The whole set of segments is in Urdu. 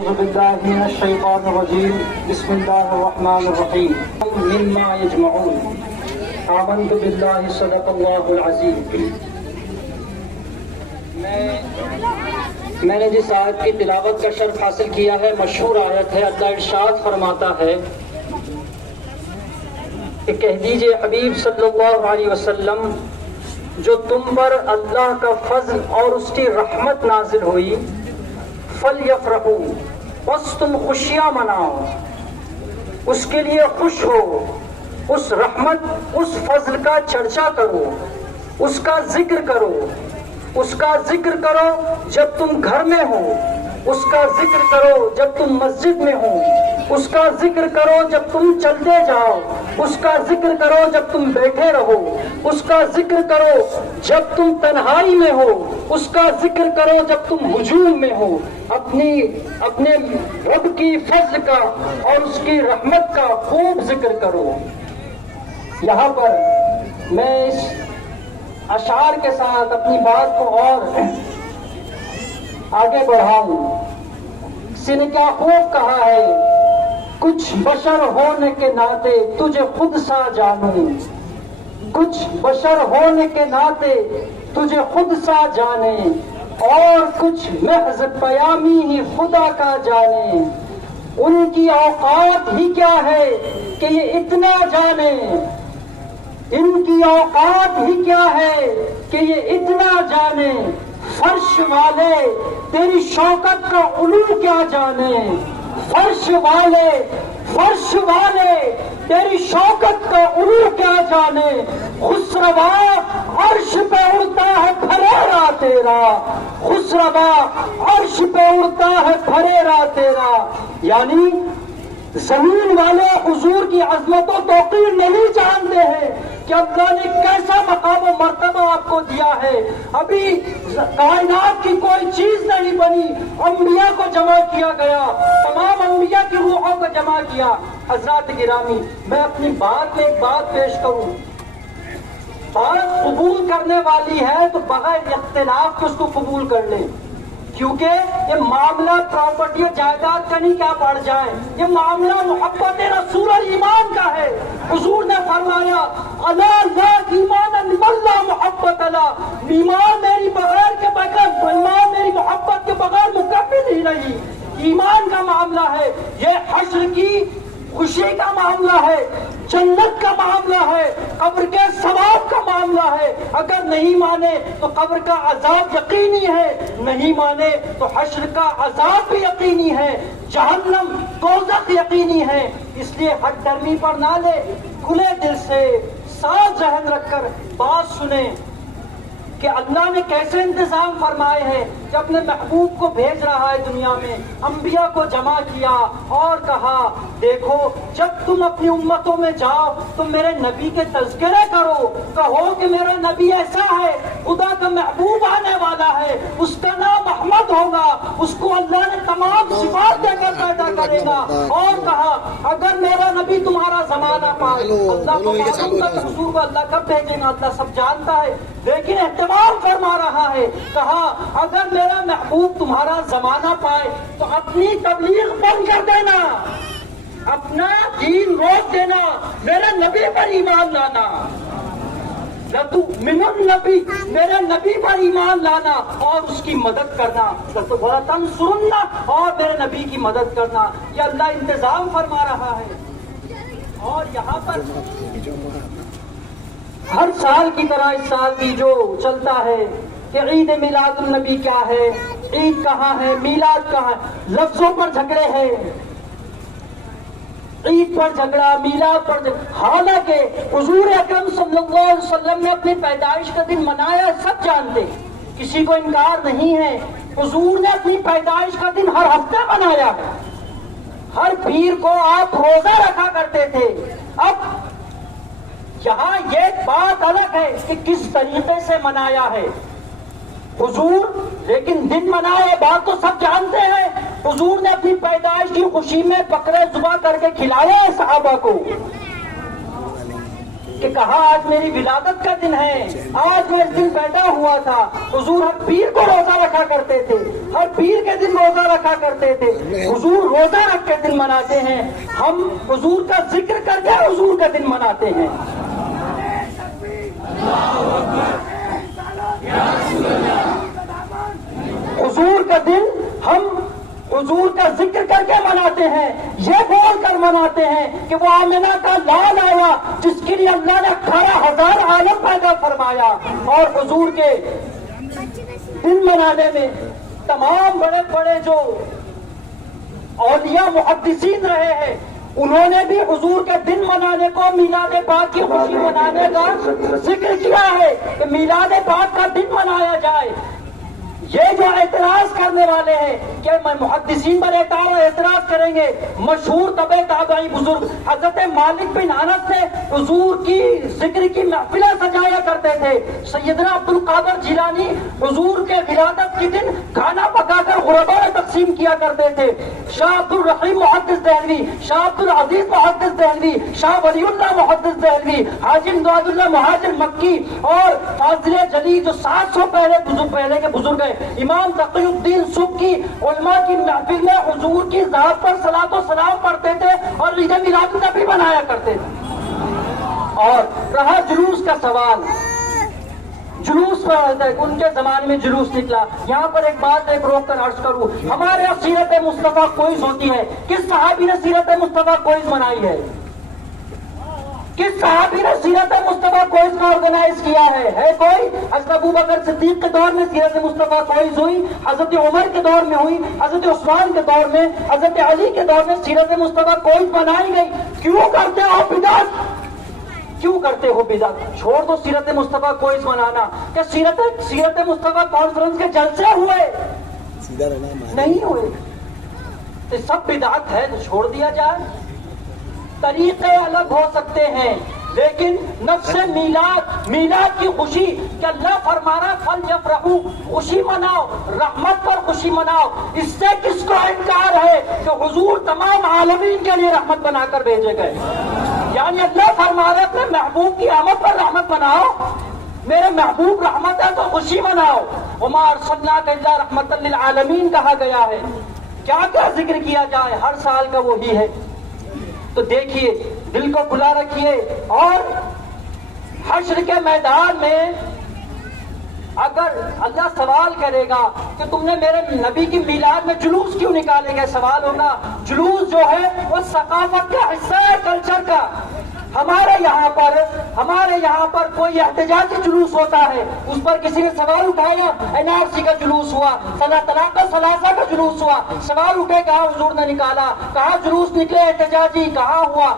أعوذ بالله من الشيطان الرجيم بسم الله الرحمن الرحيم مما يجمعون آمنت بالله صدق الله العظيم. میں نے جس آیت کی تلاوت کا شرف حاصل کیا ہے مشہور آیت ہے. اللہ ارشاد فرماتا ہے کہ کہہ دیجئے حبیب صلی اللہ علیہ وسلم جو تم پر اللہ کا فضل اور اس کی رحمت نازل ہوئی فَلْيَفْرَحُوا بس تم خوشیاں مناؤ, اس کے لیے خوش ہو, اس رحمت اس فضل کا چرچا کرو, اس کا ذکر کرو, اس کا ذکر کرو جب تم گھر میں ہو, اس کا ذکر کرو جب تم مسجد میں ہو, اس کا ذکر کرو جب تم چلتے جاؤ, اس کا ذکر کرو جب تم بیٹھے رہو, اس کا ذکر کرو جب تم تنہائی میں ہو, اس کا ذکر کرو جب تم ہجوم میں ہو. اپنے رب کی فضل کا اور اس کی رحمت کا خوب ذکر کرو. یہاں پر میں اس اشعار کے ساتھ اپنی بات کو اور آگے بڑھاؤں. کسی نے کیا خوب کہا ہے, کچھ بشر ہونے کے ناطے تجھے خود سا جانوں, کچھ بشر ہونے کے ناطے تجھے خود سا جانے, اور کچھ محض پیامی ہی خدا کا جانے. ان کی اوقات ہی کیا ہے کہ یہ اتنا جانے, ان کی اوقات ہی کیا ہے کہ یہ اتنا جانے. فرش والے تیری شوکت کا علو کیا جانے, فرش والے تیری شوکت کا علو کیا جانے. خسروا عرش پہ اڑتا ہے پھریرا تیرا, خسروا عرش پہ اڑتا ہے پھریرا تیرا. یعنی زمین والے حضور کی عظمت و توقیر نہیں جانتے ہیں کہ اللہ نے کیسا مقام و مرتبہ آپ کو دیا ہے. ابھی کائنات کی کوئی چیز نہیں بنی, انبیاء کو جمع کیا گیا, تمام انبیاء کی روحوں کو جمع کیا. حضرات گرامی, میں اپنی بات میں ایک بات پیش کروں. بات قبول کرنے والی ہے تو بغیر اختلاف کے اس کو قبول کر لیں, کیونکہ یہ معاملہ پراپرٹی اور جائیداد کا نہیں کیا بڑھ جائے, یہ معاملہ محبت رسول ایمان کا ہے. حضور نے فرمایا الا لا ایمان لمن لا محبت لا, ایمان میری بغیر کے بغیر, ایمان میری محبت کے بغیر مکمل ہی نہیں. ایمان کا معاملہ ہے, یہ حشر کی خوشی کا معاملہ ہے, جنت کا معاملہ ہے, قبر کے ثواب کا معاملہ ہے. اگر نہیں مانے تو قبر کا عذاب یقینی ہے, نہیں مانے تو حشر کا عذاب بھی یقینی ہے, جہنم دوزخ یقینی ہے. اس لیے حد درمی پر نہ لے, کھلے دل سے صاف ذہن رکھ کر بات سنیں کہ اللہ نے کیسے انتظام فرمائے ہیں کہ اپنے محبوب کو بھیج رہا ہے دنیا میں. انبیاء کو جمع کیا اور کہا دیکھو جب تم اپنی امتوں میں جاؤ تو میرے نبی کے تذکرے کرو, کہو کہ میرا نبی ایسا ہے, خدا کا محبوب آنے والا ہے, اس کا نام احمد ہوگا, اس کو اللہ نے تمام صفات دے کر پیدا کرے گا. اور کہا اگر میرا نبی تمہارا زمانہ پائے, اللہ کو معلوم تھا حضور کو اللہ کب بھیجے گا, اللہ سب جانتا ہے, لیکن اہتمام فرما رہا ہے. کہا اگر میرا محبوب تمہارا زمانہ پائے تو اپنی تبلیغ بند کر دینا, اپنا دین روک دینا, میرے نبی پر ایمان لانا, من النبی میرے نبی پر ایمان لانا اور اس کی مدد کرنا, تنصرنا اور میرے نبی کی مدد کرنا. یہ اللہ انتظام فرما رہا ہے. اور یہاں پر ہر سال کی طرح اس سال بھی جو چلتا ہے کہ عید میلاد النبی کیا ہے, عید کہاں ہے, میلاد کہاں ہے, لفظوں پر جھگڑے ہیں, عید پر جھگڑا, میلاد پر جھگڑا. حالانکہ حضور اکرم صلی اللہ علیہ وسلم نے اپنی پیدائش کا دن منایا, سب جانتے, کسی کو انکار نہیں ہے. حضور نے اپنی پیدائش کا دن ہر ہفتے منایا ہے, ہر پیر کو آپ روزہ رکھا کرتے تھے. اب یہاں یہ بات الگ ہے کہ کس طریقے سے منایا ہے حضور, لیکن دن منایا بات تو سب جانتے ہیں. حضور نے اپنی پیدائش کی خوشی میں بکرے ذبح کر کے کھلائے صحابہ کو. کہ کہا آج میری ولادت کا دن ہے، آج میں اس دن پیدا ہوا تھا۔ حضور ہر پیر کو روزہ رکھا کرتے تھے، ہر پیر کے دن روزہ رکھا کرتے تھے۔ حضور روزہ رکھ کے دن مناتے ہیں، ہم حضور کا ذکر کر کے حضور کا دن مناتے ہیں۔ حضور کا دن ہم حضور کا ذکر کر کے مناتے ہیں، یہ بول کر مناتے ہیں کہ وہ آمنہ کا لال آیا جس کے لیے اللہ نے 18,000 عالم پیدا فرمایا۔ اور حضور کے دن منانے میں تمام بڑے بڑے جو اولیاء محدثین رہے ہیں، انہوں نے بھی حضور کے دن منانے کو میلاد پاک کی خوشی منانے کا ذکر کیا ہے کہ میلاد پاک کا دن منایا جائے۔ یہ جو اعتراض کرنے والے ہیں کہ محدثین پر اعتراض کریں گے، مشہور تابعی تابعی بزرگ حضرت مالک بن انس سے حضور کی ذکر کی محفلیں سجایا کرتے تھے۔ سیدنا عبد القادر جیلانی حضور کے ولادت کے دن کھانا پکا کر غربا میں تقسیم کیا کرتے تھے۔ شاہ عبد الرحیم محدث دہلوی، شاہ عبد العزیز محدث دہلوی، شاہ ولی اللہ محدث دہلوی، حاجی امداد اللہ مہاجر مکی اور فاضل جلی جو 700 پہلے کے بزرگ ہیں، امام تقی الدین سبکی علماء کی محفل میں حضور کی ذات پر صلاۃ و سلام پڑھتے تھے اور عید میلاد النبی بنایا کرتے تھے۔ اور رہا جلوس کا سوال، جلوس ان کے زمانے میں جلوس نکلا۔ یہاں پر ایک بات روک کر عرض کروں، ہمارے یہاں سیرت مصطفیٰ کوئز ہوتی ہے، کس صحابی نے سیرت مصطفیٰ کوئز منائی ہے؟ کس صحابی نے سیرت مصطفیٰ کوئز کا آرگنائز کیا ہے کوئی؟ حضرت ابو بکر صدیق کے دور میں سیرت مصطفیٰ کوئز ہوئی، حضرت عمر کے دور میں ہوئی، حضرت عثمان کے دور میں، حضرت علی کے دور میں سیرت مصطفیٰ کوئز بنائی گئی۔ کیوں کرتے ہو بدعت؟ کیوں کرتے ہو بدعت؟ چھوڑ دو سیرت مصطفیٰ کوئز منانا۔ کہ سیرت مصطفیٰ کانفرنس کے جلسے ہوئے؟ نہیں ہوئے۔ تو سب بدعت ہے تو چھوڑ دیا جائے۔ طریقے الگ ہو سکتے ہیں لیکن نفس میلاد کی خوشی کہ اللہ فرمانا فل یفرحوا، خوشی مناؤ، رحمت پر خوشی مناؤ، اس سے کس کو انکار ہے کہ حضور تمام عالمین کے لیے رحمت بنا کر بھیجے گئے؟ یعنی اللہ فرمانا اپنے محبوب کی آمد پر رحمت بناؤ، میرے محبوب رحمت ہے تو خوشی مناؤ۔ وما ارسلناک الا رحمۃ للعالمین کہا گیا ہے۔ کیا کیا ذکر کیا جائے، ہر سال کا وہی ہے۔ تو دیکھیے، دل کو کھلا رکھیے، اور حشر کے میدان میں اگر اللہ سوال کرے گا کہ تم نے میرے نبی کی میلاد میں جلوس کیوں نکالے گئے، سوال ہوگا۔ جلوس جو ہے وہ ثقافت کا حصہ ہے، کلچر کا۔ ہمارے یہاں پر کوئی احتجاجی جلوس ہوتا ہے، اس پر کسی نے سوال اٹھایا، NRC کا جلوس ہوا، طلاق ثلاثہ کا جلوس ہوا، سوال اٹھے کہاں حضور نے نکالا، کہاں جلوس نکلے احتجاجی، کہاں ہوا؟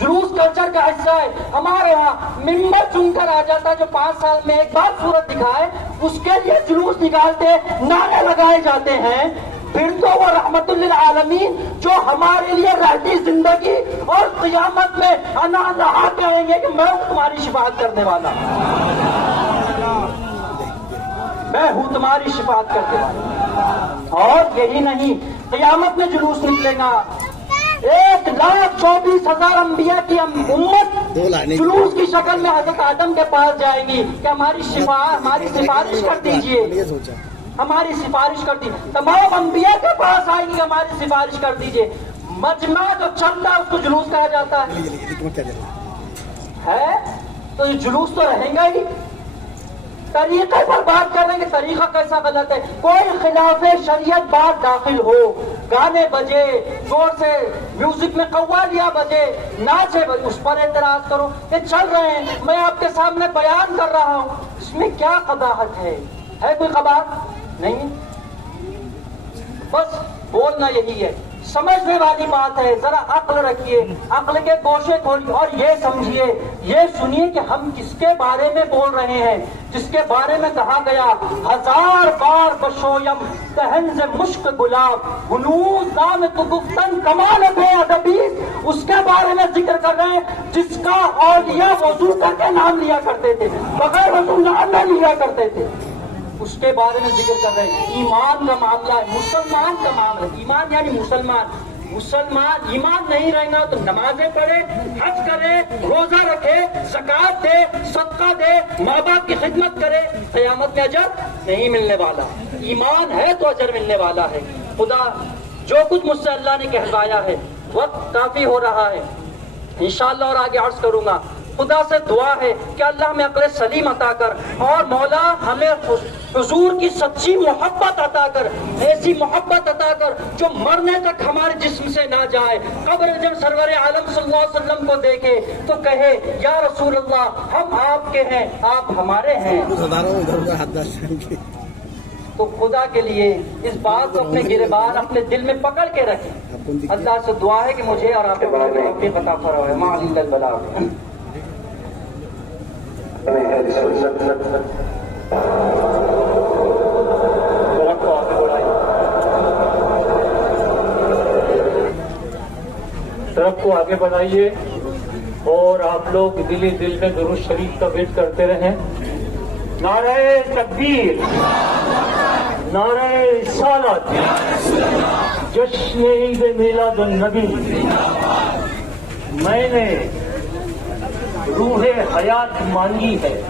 جلوس کلچر کا حصہ ہے۔ ہمارے یہاں ممبر چن کر آ جاتا جو 5 سال میں ایک بار صورت دکھائے، اس کے لیے جلوس نکالتے، نعرے لگائے جاتے ہیں۔ پھر تو وہ رحمت للعالمین جو ہمارے لیے رہتی زندگی اور قیامت میں انا رہا کہیں گے کہ میں ہوں تمہاری شفاعت کرنے والا، میں ہوں تمہاری شفاعت کرنے والا۔ اور یہی نہیں، قیامت میں جلوس نکلے گا، 1,24,000 انبیاء کی امت جلوس کی شکل میں حضرت آدم کے پاس جائے گی کہ ہماری سفارش کر دیجئے، ہماری سفارش کر دی۔ تمام انبیاء کے پاس آئے گی، ہماری سفارش کر دیجئے۔ مجمع جو چلتا ہے اس کو جلوس کہا جاتا ہے، تو یہ جلوس تو رہے گا ہی۔ طریقے پر بات کریں گے، طریقہ کیسا غلط ہے؟ کوئی خلاف شریعت بات داخل ہو، گانے بجے، زور سے میوزک میں قوالیاں بجے، ناچے بجے، اس پر اعتراض کرو۔ یہ چل رہے ہیں، میں آپ کے سامنے بیان کر رہا ہوں، اس میں کیا قباحت ہے کوئی قباحت نہیں؟ بس بولنا یہی ہے، سمجھنے والی بات ہے۔ ذرا عقل رکھیے، عقل کے گوشے کھولیے اور یہ سمجھیے، یہ سنیے کہ ہم کس کے بارے میں بول رہے ہیں، جس کے بارے میں کہا گیا 1000 بار بشویم تہنز مشک گلاب ہنوز نام تو گفتن کمال بے ادبی، اس کے بارے میں ذکر کر رہے ہیں جس کا اولیاء وضو کر کے نام لیا کرتے تھے، بغیر وضو نام نہ لیا کرتے تھے، اس کے بارے میں ذکر کر رہے ہیں۔ ایمان کا معاملہ ہے، مسلمان کا معاملہ ہے، ایمان یعنی مسلمان۔ مسلمان ایمان نہیں رہے گا تو نمازیں پڑھے، حج کرے، روزہ رکھے، زکات دے، صدقہ دے، ماں باپ کی خدمت کرے، قیامت میں اجر نہیں ملنے والا۔ ایمان ہے تو اجر ملنے والا ہے۔ خدا جو کچھ مجھ سے اللہ نے کہلوایا ہے، وقت کافی ہو رہا ہے انشاءاللہ اور آگے عرض کروں گا۔ خدا سے دعا ہے کہ اللہ ہمیں عقل سلیم عطا کر، اور مولا ہمیں حضور کی سچی محبت عطا کر، ایسی محبت عطا کر جو مرنے تک ہمارے جسم سے نہ جائے۔ قبر جب سرور عالم صلی اللہ علیہ وسلم کو دیکھے تو کہے یا رسول اللہ ہم آپ کے ہیں، آپ ہمارے ہیں۔ تو خدا کے لیے اس بات کو اپنے گربان اپنے دل میں پکڑ کے رکھیں۔ اللہ سے دعا ہے کہ مجھے اور آپ کو توفیق عطا فرمائے۔ ما علی البلاغ۔ طرف کو آگے بڑھائیے اور آپ لوگ دل میں درود شریف کا ویٹ کرتے رہیں۔ نعرہ تکبیر، نعرہ رسالت، جشن عید میلاد النبی۔ میں نے روح حیات مانگی ہے،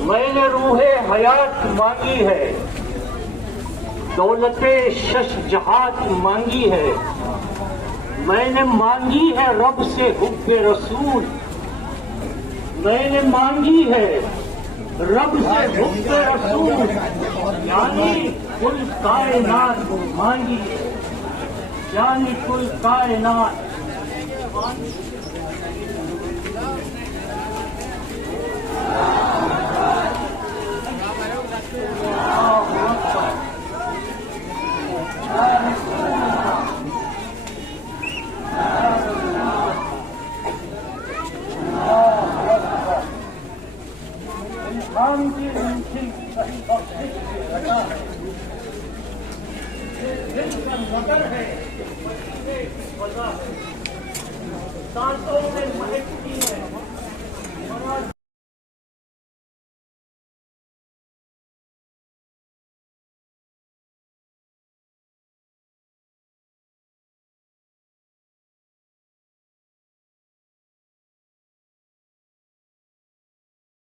میں نے روح حیات مانگی ہے، دولت شش جہات مانگی ہے، میں نے مانگی ہے رب سے حب رسول، میں نے مانگی ہے رب سے حب رسول، یعنی کل کائنات مانگی ہے، یعنی کل کائنات سانسوں میں مہکتی ہے۔